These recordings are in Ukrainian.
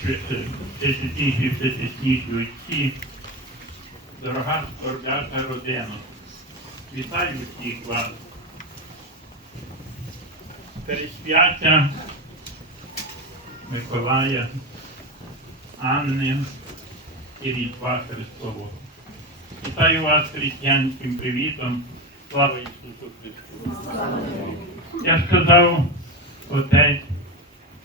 Всесвятіші отці, дорога скорбята родина, вітаю всіх вас. Пересвяття Миколая, Анни і Різдва Христового. Вітаю вас християнським привітом. Слава Ісусу Христу! Я сказав, отець,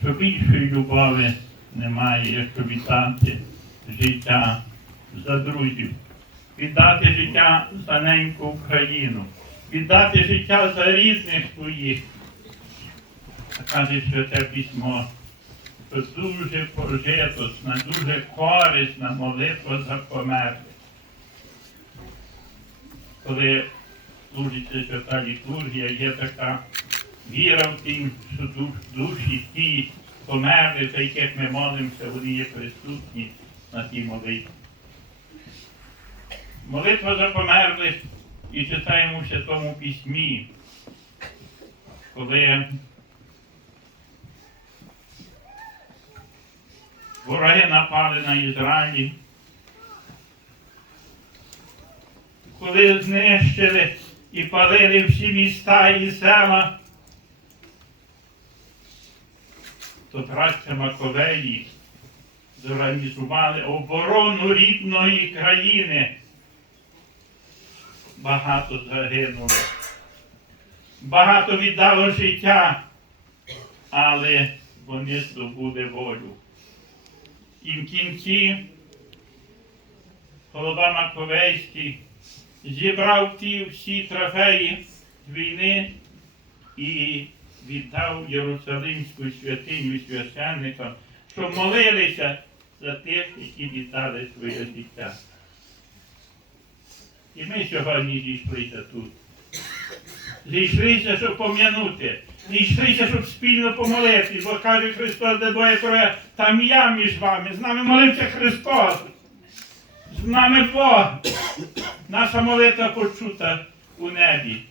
що більшої любові немає, якщо віддати життя за друзів, віддати життя за неньку Україну, віддати життя за рідних своїх. Каже святе письмо, що дуже пожитосна, дуже корисна молитва за померлих. Коли служиться свята літургія, є така віра в тим, що душ, душі ті померли, за яких ми молимося, вони є присутні на тій молитві. Молитва за померлих і читаємо в Святому Письмі, коли вороги напали на Ізраїль, коли знищили і палили всі міста і села, то братця Маковеї зорганізували оборону рідної країни. Багато загинуло, багато віддало життя, але вони здобули волю. І в кінці голова Маковейський зібрав ті всі трофеї війни і віддав Єрусалимську святиню священникам, щоб молилися за тих, які віддали своє життя. І ми сьогодні зійшлися тут. Зійшлися, щоб пом'янути. Зійшлися, щоб спільно помолитися, бо каже Христос, де двоє троє, там я між вами. З нами молився Христос. З нами Бог. Наша молитва почута у небі.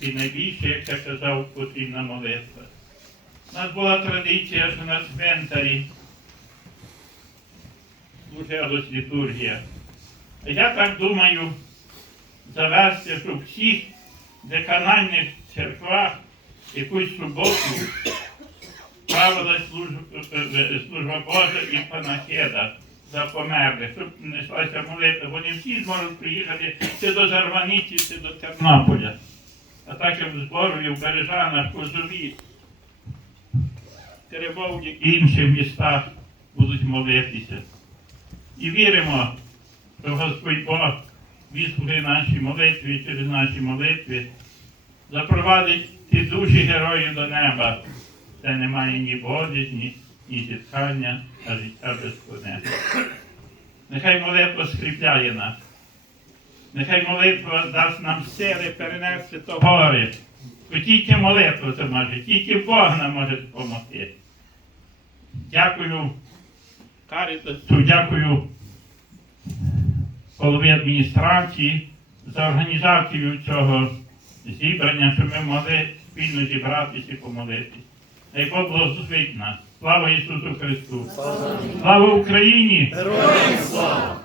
І найбільше, як я казав, потрібна молитва. У нас була традиція, що на цвинтарі служилась літургія. Я так думаю завести, щоб в всіх деканальних церквах якусь суботу правила служба, служба Божа і панахеда за померлих, щоб неслася молитва. Вони всі зможуть приїхати чи до Зарваниці, чи до Тернополя. А так як в Зборові, в Бережанах, Козові, Теребовні інших містах будуть молитися. І віримо, що Господь Бог вислухає наші молитви і через наші молитви запровадить ті душі героїв до неба, де немає ні болізні, ні зітхання, а життя безконечне. Нехай молитва скріпляє нас. Нехай молитва дасть нам сили перенести то гори. Бо тільки молитва це може, тільки Бог нам може допомогти. Дякую Карітасу, дякую голові адміністрації за організацію цього зібрання, що ми могли спільно зібратися і помолитися. Най Бог благословить нас. Слава Ісусу Христу! Слава Україні! Героям слава!